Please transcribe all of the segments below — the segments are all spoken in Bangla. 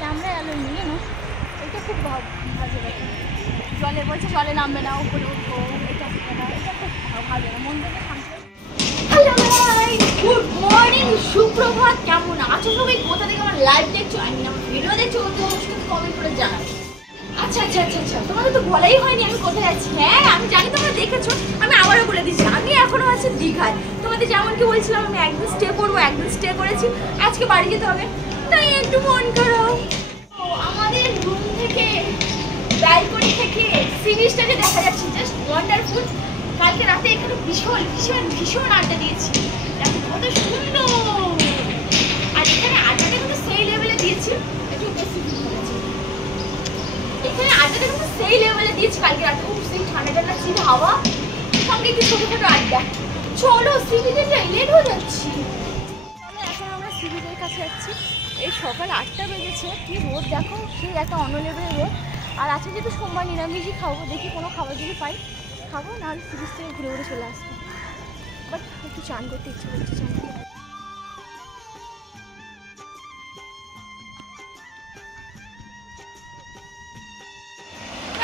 ক্যামেরায় আলো নিয়ে না, এটা খুব ভালো লাগে। জলে বলছে জলে নামবে না, উপরে উঠবো, এটা খুব ভালো না, মন থেকে শান্তি। হ্যালো গাইস, গুড মর্নিং, সুপ্রভাত। কেমন আছো সবাই? কোথা থেকে আমার লাইভ দেখছো, আমি আমার ভিডিও দেখছো, অবশ্যই কমেন্ট করে জানাবে। আচ্ছা, তোমাদের তো বলাই হয়নি আমি কোথায় আছি। হ্যাঁ, আমি জানি তোমরা দেখেছো, আমি আবারও বলে দিচ্ছি, আমি এখনো আছি দীঘায়। তোমাদের যেমন কি বলছিলাম, আমি একদিন স্টে করবো, একদিন স্টে করেছি, আজকে বাড়ি যেতে হবে, তাই একটু মন খারাপ। আমাদের রুম থেকে, ব্যালকনি থেকে সি বিচটাকে দেখা যাচ্ছে, জাস্ট ওয়ান্ডারফুল। কালকে রাতে এখানে ভীষণ আড্ডা দিয়েছি, কত সুন্দর। আর এখানে আড্ডাটা কিন্তু সেই লেভেলে দিয়েছি, একটু বেশি করেছি। এখানে আড্ডাটা কিন্তু সেই লেভেলে দিয়েছি কালকে রাতে, খুব সেই ঠান্ডা ছিল হাওয়া, সঙ্গে একটু ছোটো আড্ডা। চলো সি বিচে যাই, লেট হয়ে যাচ্ছি। এখন আমরা সি বিচের কাছে যাচ্ছি। এই সকাল 8টা বেজেছে, কি রোদ দেখো, সেই একটা অন্য লেভেলের রোদ। আর আজকে যেহেতু সোমবার নিরামিষই খাবো, দেখি কোনো খাবার যদি পাই খাবো, নাহলে সি বিচ থেকে ঘুরে চলে আসবো। বাট একটু চান করতে ইচ্ছে করছে, চান করতে।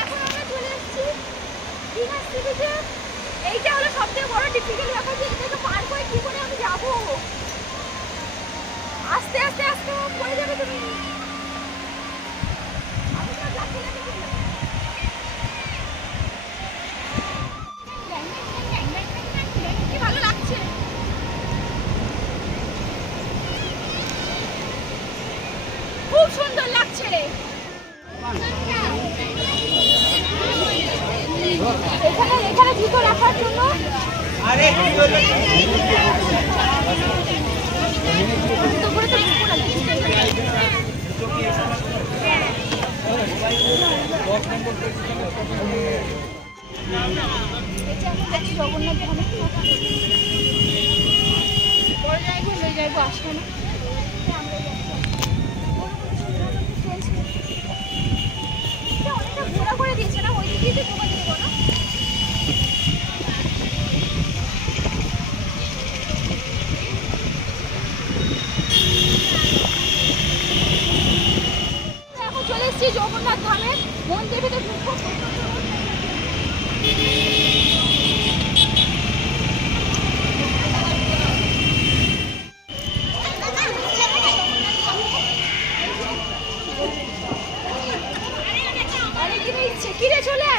এখন আমরা চলে এসেছি দীঘা সি বিচে। এইটা হলো সবথেকে বড় ডিফিকাল্ট ব্যাপার, যে এটাকে পার করে কি করে আমি যাবো। আস্তে পড়ে যাবে তুমি। ভালো লাগছে, খুব সুন্দর লাগছে। এখানে জুতো রাখার জন্য জুতো করে তো জগন্নাথ ধামে বড় যাইবো, লই যাইবো, আসবে না। অনেকটা ঘোরা করে দিয়েছে না, ওই দিকে তোমার দেবো না। এখন চলে এসেছি জগন্নাথ ধামে, মন্দির ভেতরে ঢুকবো। কিরে চলে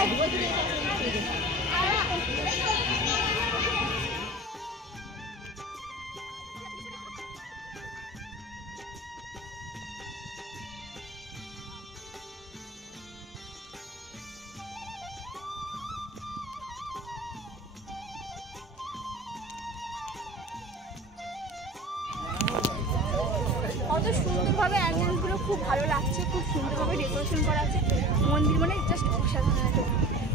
কত সুন্দরভাবে অ্যাম্বিয়েন্সগুলো, খুব ভালো লাগছে, খুব সুন্দরভাবে ডেকোরেশন করা আছে। মন্দির মানে জাস্ট অসাধারণ একটা।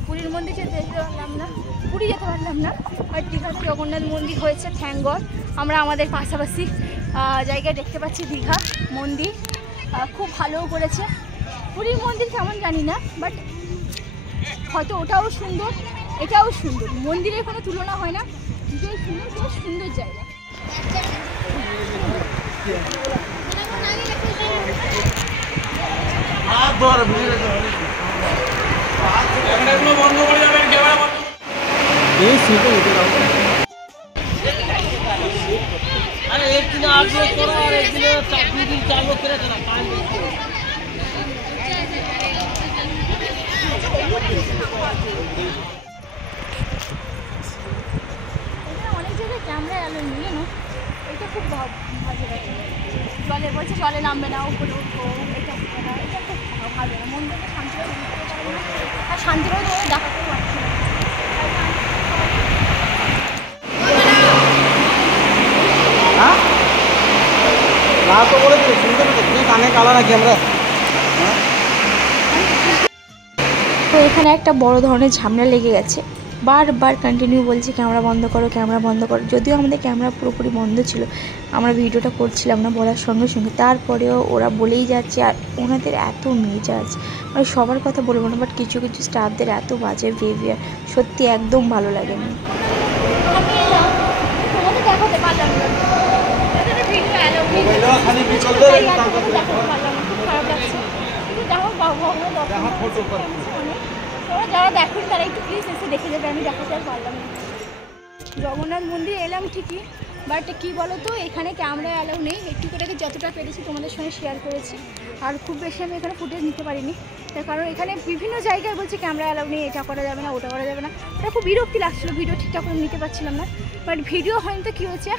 পুরীর মন্দির যেতে পারলাম না, পুরী যেতে পারলাম না, আর দীঘাতে জগন্নাথ মন্দির হয়েছে, থ্যাঙ্ক গড। আমরা আমাদের পাশাপাশি জায়গায় দেখতে পাচ্ছি দীঘা মন্দির, খুব ভালোও করেছে। পুরীর মন্দির কেমন জানি না, বাট হয়তো ওটাও সুন্দর, এটাও সুন্দর, মন্দিরের কোনো তুলনা হয় না, দুটোই সুন্দর, খুব সুন্দর জায়গা। অনেক জায়গায় ক্যামেরায় আলো নিয়ে না, এটা খুব ভালো লাগে। জলে বলছে জলে নামবে না, উপরে উঠবো, এটা খুব ভালো না, মন থেকে শান্তিভাবে ঘুরতে পারবো না, আর শান্তিভাবে তোমাদের দেখাতেও পারছি না। তো এখানে একটা বড় ধরনের ঝামেলা লেগে গেছে, বারবার কন্টিনিউ বলছে ক্যামেরা বন্ধ করো, ক্যামেরা বন্ধ করো। যদিও আমাদের ক্যামেরা পুরোপুরি বন্ধ ছিল, আমরা ভিডিওটা করছিলাম না বলার সঙ্গে সঙ্গে, তারপরেও ওরা বলেই যাচ্ছে। আর ওনাদের এত মেজাজ, মানে সবার কথা বলবো না, বাট কিছু কিছু স্টাফদের এত বাজে বিহেভিয়ার, সত্যি একদম ভালো লাগেনি। খুব খারাপ লাগছে। ভগবান তোমরা যারা দেখো তারা একটু প্লিজ এসে দেখে যাবে, আমি দেখাতে আর পারলাম না। জগন্নাথ মন্দির এলাম ঠিকই, বাট কী বলো তো এখানে ক্যামেরা অ্যালাউ নেই। একটু করে যতটা পেরেছি তোমাদের সঙ্গে শেয়ার করেছি, আর খুব বেশি আমি এখানে ফুটেজ নিতে পারিনি, তার কারণ এখানে বিভিন্ন জায়গায় বলছে ক্যামেরা অ্যালাউ নেই, এটা করা যাবে না ওটা করা যাবে না। এটা খুব বিরক্তি লাগছিলো, ভিডিও ঠিকঠাক করে নিতে পারছিলাম না। বাট ভিডিও হয়নি তো কী হয়েছে,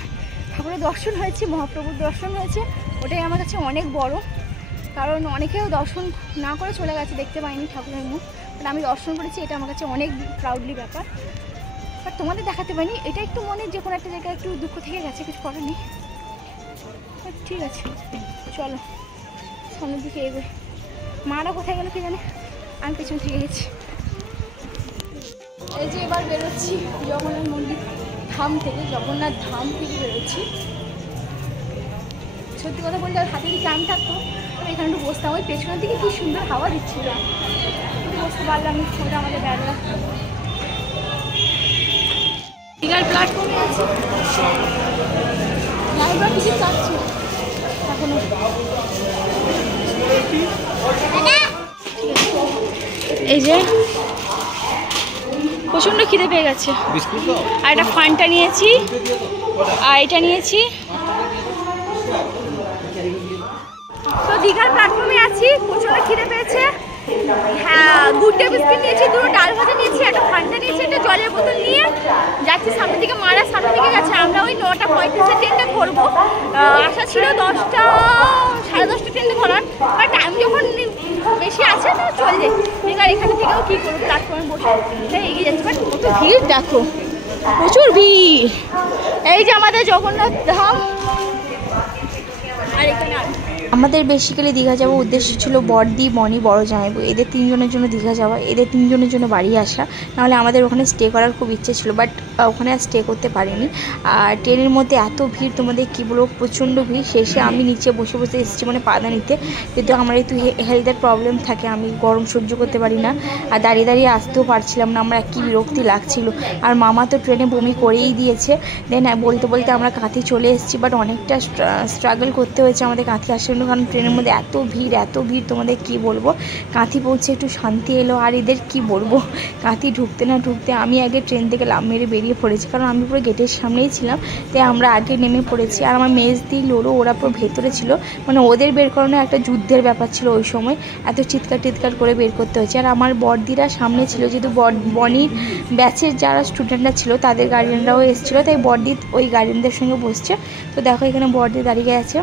ঠাকুরের দর্শন হয়েছে, মহাপ্রভুর দর্শন হয়েছে, ওটাই আমার কাছে অনেক বড়। কারণ অনেকেও দর্শন না করে চলে গেছে, দেখতে পাইনি ঠাকুরের মুখ, বাট আমি দর্শন করেছি, এটা আমার কাছে অনেক প্রাউডলি ব্যাপার। বাট তোমাদের দেখাতে পারিনি, এটা একটু মনে যে কোনো একটা জায়গায় একটু দুঃখ থেকে গেছে, কিছু করার নেই। ঠিক আছে চলো সামনের দিকে এগোই। মারা কোথায় গেল কি জানে, আমি পেছন থেকে গেছি। এই যে এবার বেরোচ্ছি জগন্নাথ মন্দির ধাম থেকে, জগন্নাথ ধাম থেকে বেরোচ্ছি। সত্যি কথা বলতে আর হাতে কি টাইম থাকতো তবে এখানে একটু বসতাম, ওই পেছনের দিকে কি সুন্দর হাওয়া দিচ্ছিল, কিন্তু বসতে পারলাম না, ওটা আমাদের ব্যাগরা। দীঘার প্ল্যাটফর্মে আছি, ড্রাইভার কিছু চাচ্ছি এখনো। এই যে প্রচণ্ড খিদে পেয়ে গেছে, আর একটা ফান্টা নিয়েছি, আর এটা নিয়েছি। তো দীঘার প্ল্যাটফর্মে আছি, প্রচণ্ড খিদে পেয়েছে। হ্যাঁ, গুড্ডে বিস্কিট নিয়েছি, দুটো ডাল ভাজা নিয়েছি, একটা ফান্টা নিয়েছি, একটা জলের বোতল নিয়ে যাচ্ছি সামনের দিকে। মারা সামনের দিকে গেছে, আমরা ওই 9:35 ট্রেনটা ধরবো, আশা ছিল 10টা সাড়ে 10টা ট্রেনটা ধরার, আর টাইম যখন বেশি আছে তো চলছে। এবার এখানে থেকেও কী করবো, প্ল্যাটফর্মে বসে এগিয়ে যাচ্ছি। বাট কত ভিড় দেখো, প্রচুর ভিড়। এই যে আমাদের জগন্নাথ ধাম, আর এখানে আমাদের বেসিক্যালি দীঘা যাওয়ার উদ্দেশ্য ছিল বড়দি, মনি, বড় জামাইবু, এদের তিনজনের জন্য দীঘা যাওয়া, এদের তিনজনের জন্য বাড়ি আসা। নাহলে আমাদের ওখানে স্টে করার খুব ইচ্ছে ছিল, বাট ওখানে আর স্টে করতে পারিনি। আর ট্রেনের মধ্যে এত ভিড়, তোমাদের কী বলবো, প্রচণ্ড ভিড়। শেষে আমি নিচে বসে বসে এসেছি মানে পাদা নিতে, কিন্তু আমার একটু হেলথের প্রবলেম থাকে, আমি গরম সহ্য করতে পারি না, আর দাঁড়িয়ে দাঁড়িয়ে আসতেও পারছিলাম না, আমার কী বিরক্তি লাগছিল। আর মামা তো ট্রেনে বমি করেই দিয়েছে। দেন বলতে বলতে আমরা কাঁথি চলে এসেছি, বাট অনেকটা স্ট্রাগল করতে হয়েছে আমাদের কাঁথি আসার জন্য, কারণ ট্রেনের মধ্যে এত ভিড় তোমাদের কি বলবো। কাঁথি পৌঁছে একটু শান্তি এলো, আর এদের কি বলবো, কাঁথি ঢুকতে না ঢুকতে আমি আগে ট্রেন থেকে লাভ মেরে বেরিয়ে পড়েছি, কারণ আমি পুরো গেটের সামনেই ছিলাম, তাই আমরা আগে নেমে পড়েছি। আর আমার মেজদি, লোরো ওরা পুরো ভেতরে ছিল, মানে ওদের বের করানো একটা যুদ্ধের ব্যাপার ছিল ওই সময়, এত চিৎকার করে বের করতে হয়েছে। আর আমার বড়দিরা সামনে ছিল, যেহেতু বনির ব্যাচের যারা স্টুডেন্টরা ছিল তাদের গার্ডিয়ানরাও এসেছিলো, তাই বড়দি ওই গার্ডিয়ানদের সঙ্গে বসছে। তো দেখো এখানে বড়দি দাঁড়িয়ে আছে,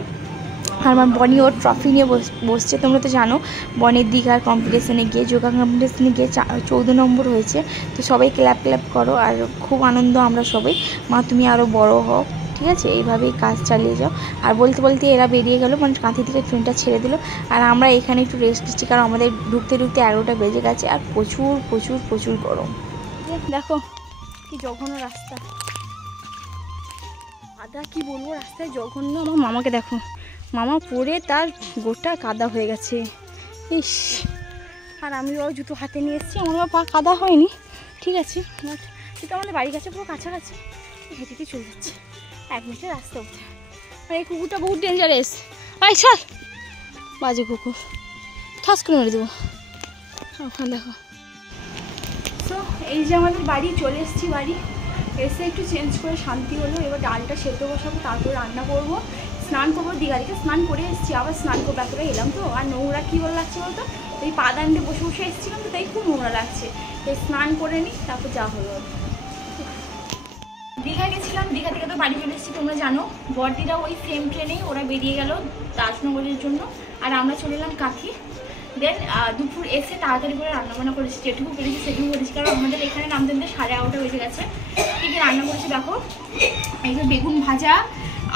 আর আমার বনি ওর ট্রফি নিয়ে বসছে। তোমরা তো জানো বনির দীঘার কম্পিটিশানে গিয়ে, যোগা কম্পিটিশানে গিয়ে 14 নম্বর হয়েছে। তো সবাই ক্ল্যাপ করো, আর খুব আনন্দ আমরা সবাই। মা তুমি আরও বড় হও, ঠিক আছে, এইভাবেই কাজ চালিয়ে যাও। আর বলতে বলতে এরা বেরিয়ে গেল, মানে কাঁথি থেকে ট্রেনটা ছেড়ে দিল, আর আমরা এখানে একটু রেস্ট নিচ্ছি, কারণ আমাদের ঢুকতে 11টা বেজে গেছে, আর প্রচুর গরম। দেখো কি জঘন্য রাস্তা, কাদা, কি বলবো রাস্তায় জঘন্য। আমার মামাকে দেখো, মামা পরে তার গোটা কাদা হয়ে গেছে, ইস। আর আমিও জুতো হাতে নিয়ে এসেছি, আমার পা কাদা হয়নি, ঠিক আছে, বাট কিন্তু আমাদের বাড়ির কাছে পুরো কাছাকাছি, হেঁটে চলে যাচ্ছে 1 মিনিটের রাস্তা উঠে। আর এই কুকুরটা বহুত ডেঞ্জারাস, আই চল, বাজে কুকুর, ঠাস করে মেরে দেবো। ওখানে দেখো। তো এই যে আমাদের বাড়ি, চলে এসেছি বাড়ি, এসে একটু চেঞ্জ করে শান্তি হলো। এবার ডালটা সেদ্ধ বসাবো, তারপর রান্না করবো, স্নান করবো। দীঘাতে স্নান করে এসেছি, আবার স্নান করবো, এতটা এলাম তো। আর নোংরা কী ভালো লাগছে বলতো, এই পাদানিতে বসে বসে এসেছিলাম তো, তাই খুব নোংরা লাগছে। তাই স্নান করে নিই, তারপর যা হলো। দীঘা গেছিলাম, দীঘা থেকে তো বাড়ি চলে এসেছি, তোমরা জানো। বড়দিরা ওই সেম ট্রেনেই ওরা বেরিয়ে গেল তাজনগরের জন্য, আর আমরা চলে এলাম কাঁথি। দেন দুপুর এসে তাড়াতাড়ি করে রান্নাবান্না করেছি, যেটুকু পেরেছি সেটুকু করেছি, কারণ আমাদের এখানে নামতে 11:30 বেজে গেছে। কী কী রান্না করেছি দেখো, এই যে বেগুন ভাজা,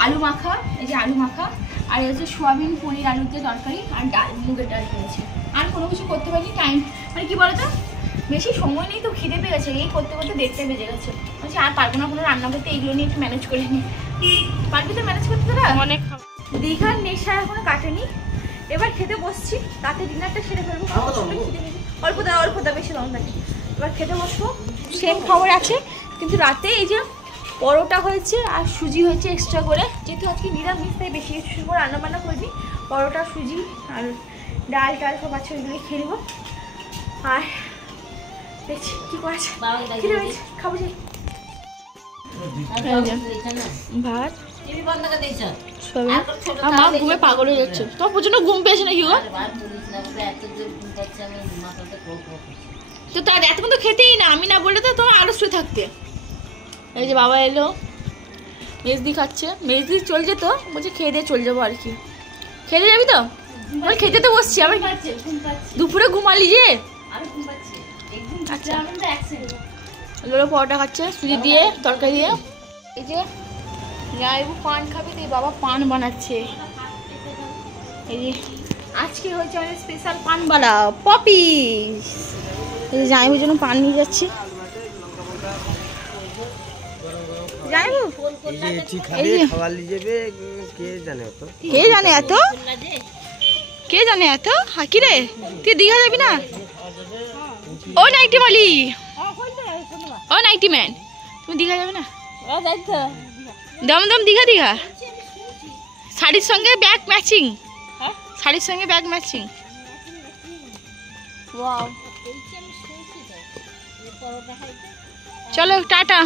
আলু মাখা, এই যে আলু মাখা, আর এই হচ্ছে সোয়াবিন পনির আলুর দিয়ে তরকারি, আর ডাল, মুগের ডাল করেছি। আর কোনো কিছু করতে পারিনি, টাইম মানে কী বলো তো, বেশি সময় নেই তো, খিদে পেয়ে গেছে, এই করতে করতে 1:30 বেজে গেছে। বলছি আর পারবো না কোনো রান্না করতে, এইগুলো নিয়ে একটু ম্যানেজ করে নিই। পারবি তো ম্যানেজ করতে? তোরা অনেক দীঘার নেশা এখনো কাটেনি, এবার খেতে বসছি, তাতে ডিনারটা সেরে ফেলবো, অল্পতা বেশি দাম থাকে। এবার খেতে বসবো, সেম খাবার আছে, কিন্তু রাতে এই যে পরোটা হয়েছে আর সুজি হয়েছে এক্সট্রা করে, যেহেতু আজকে নিরামিষ তাই বেশি কিছু রান্না বান্না করিনি। পরোটা, সুজি আর ডাল টাল সব আছে, ওইগুলোই খেয়ে নেবো। আর দেখছি কি করেছে, খেতে পেয়েছি, খাবো যাই। ভাত মা ঘুমে পাগল হয়ে যাচ্ছে। তোমার প্রচন্ড ঘুম পেয়েছে নাকি গো? তো তার এতক্ষণ তো খেতেই না, আমি না বললে তো তোমার আরো শুয়ে থাকতে। এই যে বাবা এলো, মেজদি খাচ্ছে, মেজদি চলছে তো, বলছে খেয়ে দিয়ে চলে যাবো আর কি। খেতে যাবি তো? খেতে তো বসছি আমি। দুপুরে ঘুমালি যে? আচ্ছা, লোলো পরোটা খাচ্ছে সুজি দিয়ে, তরকারি দিয়ে। এই যে জামাইবু পান খাবে, তো বাবা পান বানাচ্ছে। এই যে আজকে হচ্ছে আমাদের স্পেশাল পানবালা পপি। এই যে জামাইবুর জন্য পান নিয়ে যাচ্ছি। জামাইবু কে জানে এত, কে জানে এত। কি রে, তুই দীঘা যাবি না? ও নাইটি মালি, ও নাইটি ম্যান, তুমি দীঘা যাবে না? দমদম দীঘা, দীঘা শাড়ির সঙ্গে ব্যাগ ম্যাচিং, শাড়ির সঙ্গে ব্যাগ ম্যাচিং। চলো টাটা।